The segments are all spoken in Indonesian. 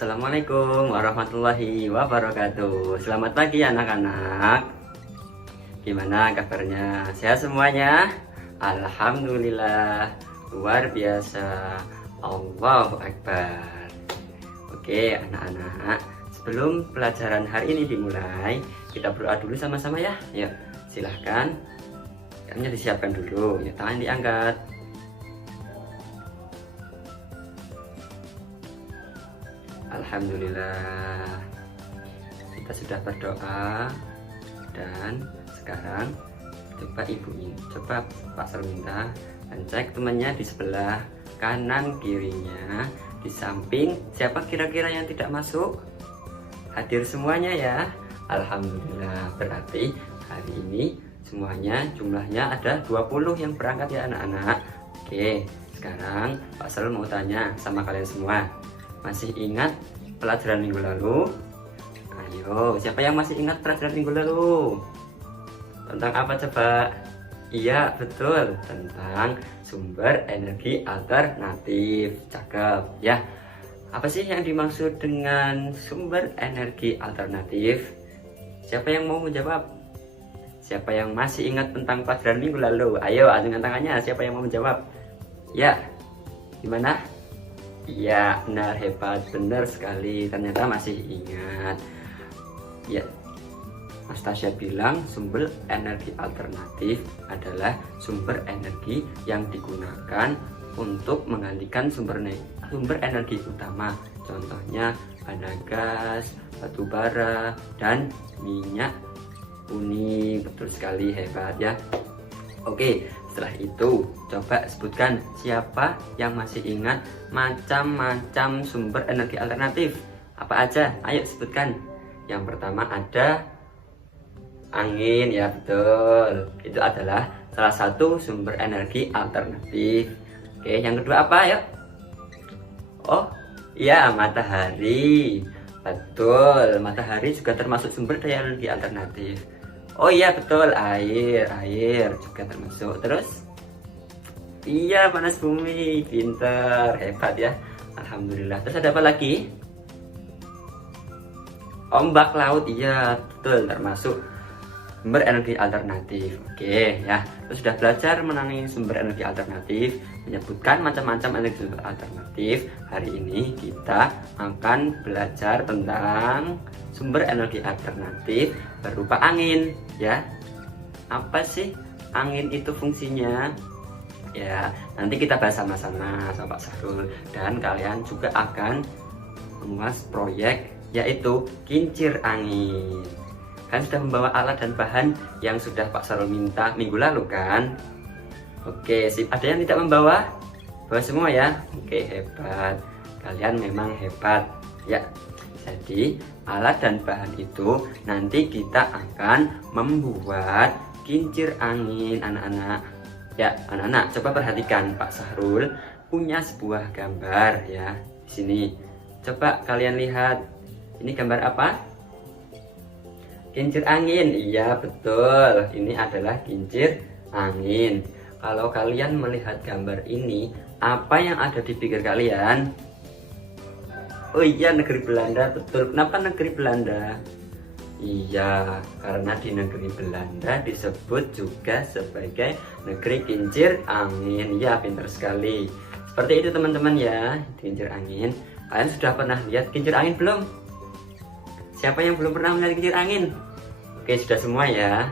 Assalamualaikum warahmatullahi wabarakatuh. Selamat pagi anak-anak. Gimana kabarnya? Sehat semuanya? Alhamdulillah. Luar biasa. Allahu Akbar. Oke anak-anak, sebelum pelajaran hari ini dimulai, kita berdoa dulu sama-sama ya. Yuk, silahkan. Tangannya disiapkan dulu. Ya, tangan diangkat. Alhamdulillah, kita sudah berdoa. Dan sekarang coba coba Pak Sar minta dan cek temannya di sebelah kanan kirinya, di samping siapa kira-kira yang tidak masuk. Hadir semuanya ya. Alhamdulillah, berarti hari ini semuanya jumlahnya ada 20 yang berangkat ya anak-anak. Oke, sekarang Pak Sar mau tanya sama kalian semua, masih ingat pelajaran minggu lalu? Ayo, siapa yang masih ingat pelajaran minggu lalu? Tentang apa coba? Iya, betul, tentang sumber energi alternatif. Cakep ya. Apa sih yang dimaksud dengan sumber energi alternatif? Siapa yang mau menjawab? Siapa yang masih ingat tentang pelajaran minggu lalu? Ayo, angkat tangannya. Siapa yang mau menjawab? Ya, gimana? Iya, benar, hebat, benar sekali. Ternyata masih ingat. Ya, Mas Tasya bilang sumber energi alternatif adalah sumber energi yang digunakan untuk menggantikan sumber energi utama. Contohnya ada gas, batu bara, dan minyak bumi. Betul sekali, hebat ya. Oke, setelah itu coba sebutkan siapa yang masih ingat macam-macam sumber energi alternatif. Apa aja? Ayo sebutkan. Yang pertama ada angin, ya betul. Itu adalah salah satu sumber energi alternatif. Oke, yang kedua apa ya? Oh, iya, matahari. Betul, matahari juga termasuk sumber daya energi alternatif. Oh iya betul, air juga termasuk. Terus iya, panas bumi. Pintar, hebat ya. Alhamdulillah. Terus ada apa lagi? Ombak laut, iya betul, termasuk sumber energi alternatif. Oke ya, terus sudah belajar mengenai sumber energi alternatif, menyebutkan macam-macam energi alternatif. Hari ini kita akan belajar tentang sumber energi alternatif berupa angin ya. Apa sih angin itu fungsinya? Ya, nanti kita bahas sama-sama sama Pak Sarul, dan kalian juga akan mengulas proyek yaitu kincir angin. Kan sudah membawa alat dan bahan yang sudah Pak Sarul minta minggu lalu kan? Oke, sip. Ada yang tidak membawa? Bawa semua ya? Oke, hebat. Kalian memang hebat. Ya, jadi alat dan bahan itu nanti kita akan membuat kincir angin anak-anak. Ya, anak-anak coba perhatikan, Pak Sahrul punya sebuah gambar ya di sini. Coba kalian lihat. Ini gambar apa? Kincir angin. Iya, betul. Ini adalah kincir angin. Kalau kalian melihat gambar ini, apa yang ada di pikir kalian? Oh iya, negeri Belanda, betul. Kenapa negeri Belanda? Iya, karena di negeri Belanda disebut juga sebagai negeri kincir angin. Ya, pintar sekali. Seperti itu teman-teman ya, kincir angin. Kalian sudah pernah lihat kincir angin belum? Siapa yang belum pernah melihat kincir angin? Oke, sudah semua ya.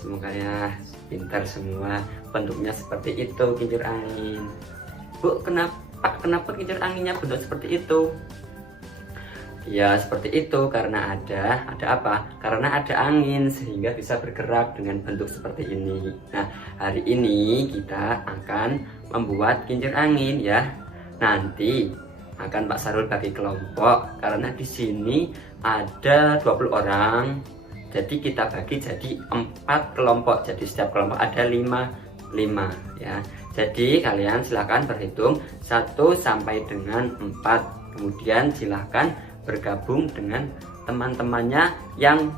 Semoga ya pintar semua. Bentuknya seperti itu kincir angin. Bu, kenapa kincir anginnya bentuk seperti itu? Ya, seperti itu karena ada apa? Karena ada angin sehingga bisa bergerak dengan bentuk seperti ini. Nah, hari ini kita akan membuat kincir angin ya. Nanti akan Pak Sarul bagi kelompok karena di sini ada 20 orang. Jadi kita bagi jadi 4 kelompok. Jadi setiap kelompok ada 5 ya. Jadi kalian silahkan berhitung 1 sampai dengan 4. Kemudian silahkan bergabung dengan teman-temannya yang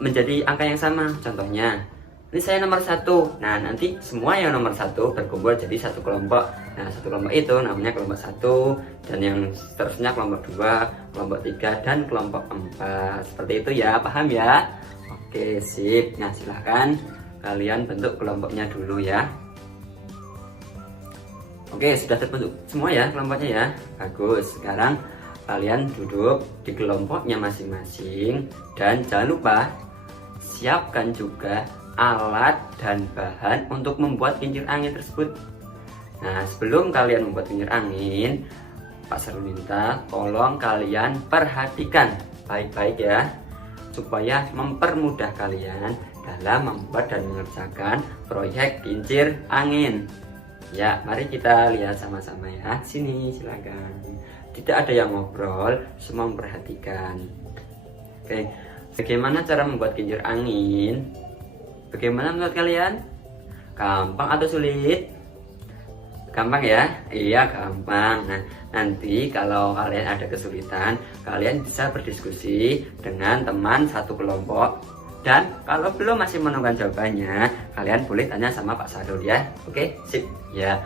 menjadi angka yang sama. Contohnya ini saya nomor 1. Nah, nanti semua yang nomor 1 berkumpul jadi satu kelompok. Nah, satu kelompok itu namanya kelompok 1, dan yang seterusnya kelompok 2, kelompok 3, dan kelompok 4. Seperti itu ya, paham ya? Oke, sip. Nah, silahkan kalian bentuk kelompoknya dulu ya. Oke, sudah terbentuk semua ya kelompoknya ya. Bagus. Sekarang kalian duduk di kelompoknya masing-masing, dan jangan lupa siapkan juga alat dan bahan untuk membuat kincir angin tersebut. Nah, sebelum kalian membuat kincir angin, Pak Sarul minta tolong kalian perhatikan baik-baik ya, supaya mempermudah kalian dalam membuat dan mengerjakan proyek kincir angin. Ya, mari kita lihat sama-sama ya. Sini silakan. Tidak ada yang ngobrol, semua memperhatikan. Oke, bagaimana cara membuat kincir angin? Bagaimana menurut kalian? Gampang atau sulit? Gampang ya? Iya, gampang. Nah, nanti kalau kalian ada kesulitan, kalian bisa berdiskusi dengan teman satu kelompok. Dan kalau belum masih menemukan jawabannya, kalian boleh tanya sama Pak Sarul ya. Oke, sip. Ya.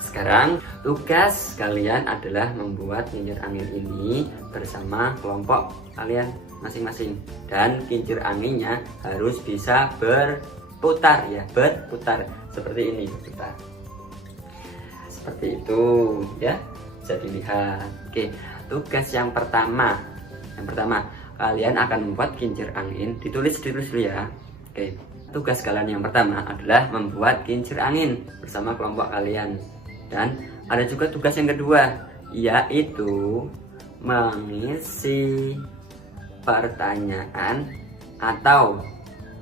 Sekarang tugas kalian adalah membuat kincir angin ini bersama kelompok kalian masing-masing, dan kincir anginnya harus bisa berputar ya, berputar seperti ini, berputar seperti itu ya, bisa dilihat. Oke, tugas yang pertama kalian akan membuat kincir angin. Ditulis dulu ya. Oke, tugas kalian yang pertama adalah membuat kincir angin bersama kelompok kalian. Dan ada juga tugas yang kedua, yaitu mengisi pertanyaan atau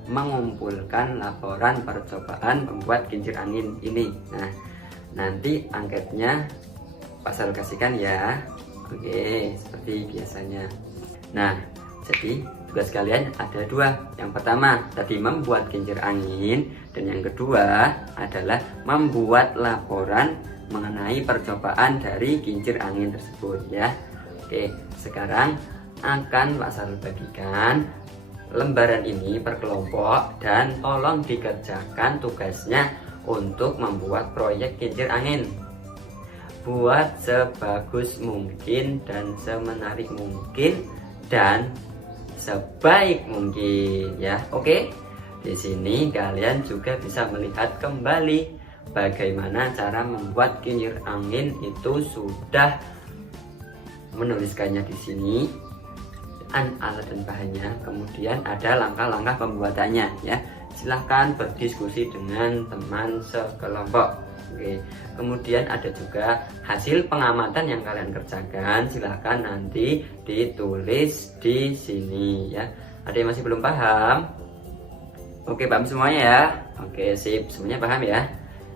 mengumpulkan laporan percobaan membuat kincir angin ini. Nah, nanti angketnya Pak Sarul kasihkan ya. Oke, seperti biasanya. Nah, jadi tugas kalian ada 2. Yang pertama tadi membuat kincir angin, dan yang kedua adalah membuat laporan mengenai percobaan dari kincir angin tersebut ya. Oke, sekarang akan Pak Sarul bagikan lembaran ini per kelompok, dan tolong dikerjakan tugasnya untuk membuat proyek kincir angin. Buat sebagus mungkin dan semenarik mungkin dan sebaik mungkin ya. Oke, di sini kalian juga bisa melihat kembali bagaimana cara membuat kincir angin. Itu sudah menuliskannya di sini, alat dan bahannya, kemudian ada langkah-langkah pembuatannya ya. Silahkan berdiskusi dengan teman sekelompok. Oke, kemudian ada juga hasil pengamatan yang kalian kerjakan. Silahkan nanti ditulis di sini ya. Ada yang masih belum paham? Oke, paham semuanya ya. Oke, sip, semuanya paham ya.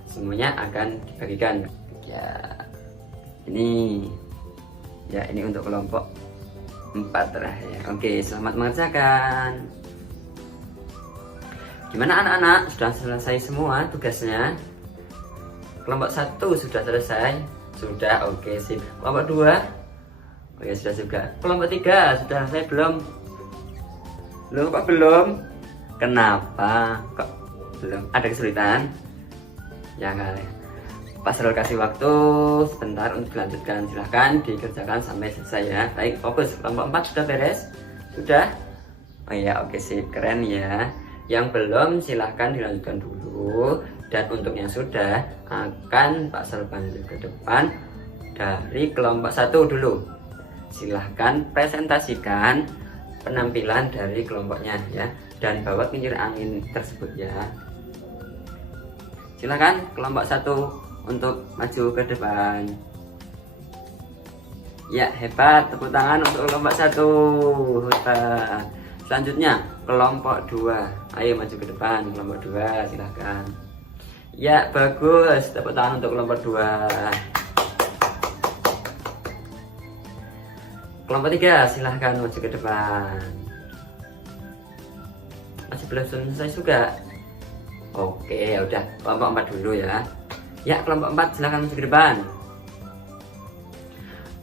Semuanya akan dibagikan ya. Ini untuk kelompok 4 terakhir. Oke, selamat mengerjakan. Gimana anak-anak? Sudah selesai semua tugasnya? Kelompok 1 sudah selesai? Sudah, oke sip. Kelompok 2? Oke, sudah juga. Kelompok 3 sudah selesai belum? Kok belum? Kenapa? Kok belum? Ada kesulitan? Ya kali. Pak Sarul kasih waktu sebentar untuk dilanjutkan. Silahkan dikerjakan sampai selesai ya. Baik, fokus. Kelompok 4 sudah beres? Sudah? Oh iya, oke sip, keren ya. Yang belum silahkan dilanjutkan dulu. Dan untuk yang sudah akan Pak Sarul panggil ke depan dari kelompok 1 dulu. Silahkan presentasikan penampilan dari kelompoknya ya, dan bawa kincir angin tersebut ya. Silahkan kelompok 1 untuk maju ke depan. Ya, hebat, tepuk tangan untuk kelompok 1. Hebat. Selanjutnya kelompok 2. Ayo maju ke depan kelompok 2, silahkan. Ya, bagus, tepuk tangan untuk kelompok 2. Kelompok 3, silahkan maju ke depan. Masih belum selesai juga. Oke, ya udah, kelompok 4 dulu ya. Ya, kelompok 4 silahkan maju ke depan.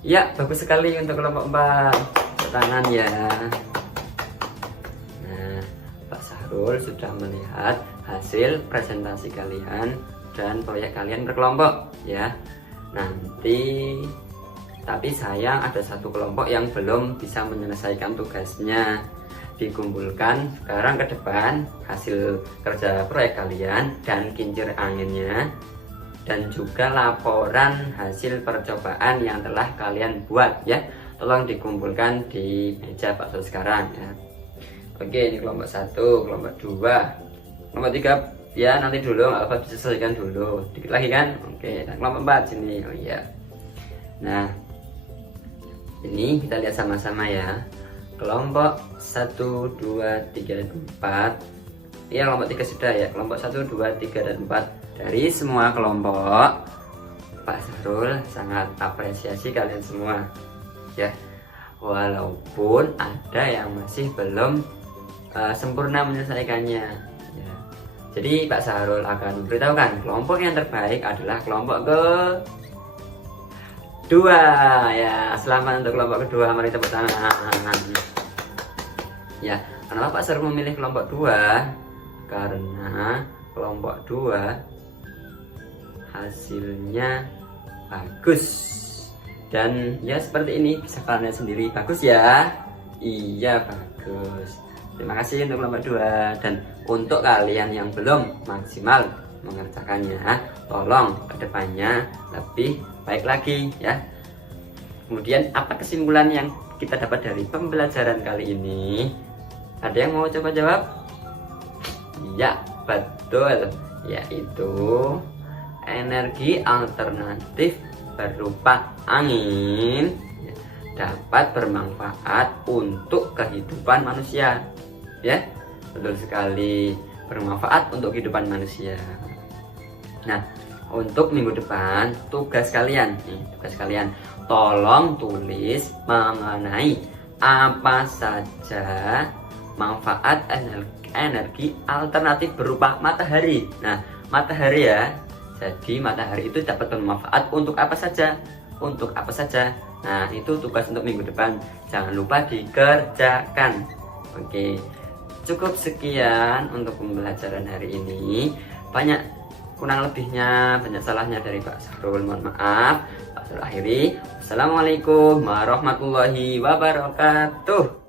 Ya, bagus sekali untuk kelompok 4. Tangan ya. Nah, Pak Sarul Sahrul sudah melihat hasil presentasi kalian dan proyek kalian berkelompok ya. Nanti tapi sayang ada satu kelompok yang belum bisa menyelesaikan tugasnya. Dikumpulkan sekarang ke depan hasil kerja proyek kalian dan kincir anginnya, dan juga laporan hasil percobaan yang telah kalian buat ya. Tolong dikumpulkan di meja Pak Sahrul sekarang ya. Oke, ini kelompok 1, kelompok 2, kelompok 3 ya, nanti dulu nggak apa, diselesaikan dulu dikit lagi kan. Oke, dan kelompok 4 sini. Oh iya. Nah, ini kita lihat sama-sama ya. Kelompok 1, 2, 3, dan 4. Iya, kelompok 3 sudah ya. Kelompok 1, 2, 3, dan 4. Dari semua kelompok, Pak Sahrul sangat apresiasi kalian semua ya. Walaupun ada yang masih belum sempurna menyelesaikannya ya. Jadi Pak Sahrul akan memberitahukan kelompok yang terbaik adalah kelompok kedua ya. Selamat untuk kelompok kedua, mari tepuk tangan ya. Kenapa Pak Sahrul memilih kelompok 2? Karena kelompok 2 hasilnya bagus, dan ya seperti ini, bisa kalian lihat sendiri, bagus ya. Iya, bagus. Terima kasih untuk kelompok 2. Dan untuk kalian yang belum maksimal mengerjakannya, tolong kedepannya lebih baik lagi ya. Kemudian apa kesimpulan yang kita dapat dari pembelajaran kali ini? Ada yang mau coba jawab? Ya, betul, yaitu energi alternatif berupa angin dapat bermanfaat untuk kehidupan manusia ya. Betul sekali, bermanfaat untuk kehidupan manusia. Nah, untuk minggu depan tugas kalian tolong tulis mengenai apa saja manfaat energi alternatif berupa matahari. Nah, matahari ya. Jadi matahari itu dapat bermanfaat untuk apa saja? Untuk apa saja? Nah, itu tugas untuk minggu depan. Jangan lupa dikerjakan. Oke, cukup sekian untuk pembelajaran hari ini. Banyak kurang lebihnya, banyak salahnya dari Pak Sahrul, mohon maaf. Pak Sahrul akhiri. Assalamualaikum warahmatullahi wabarakatuh.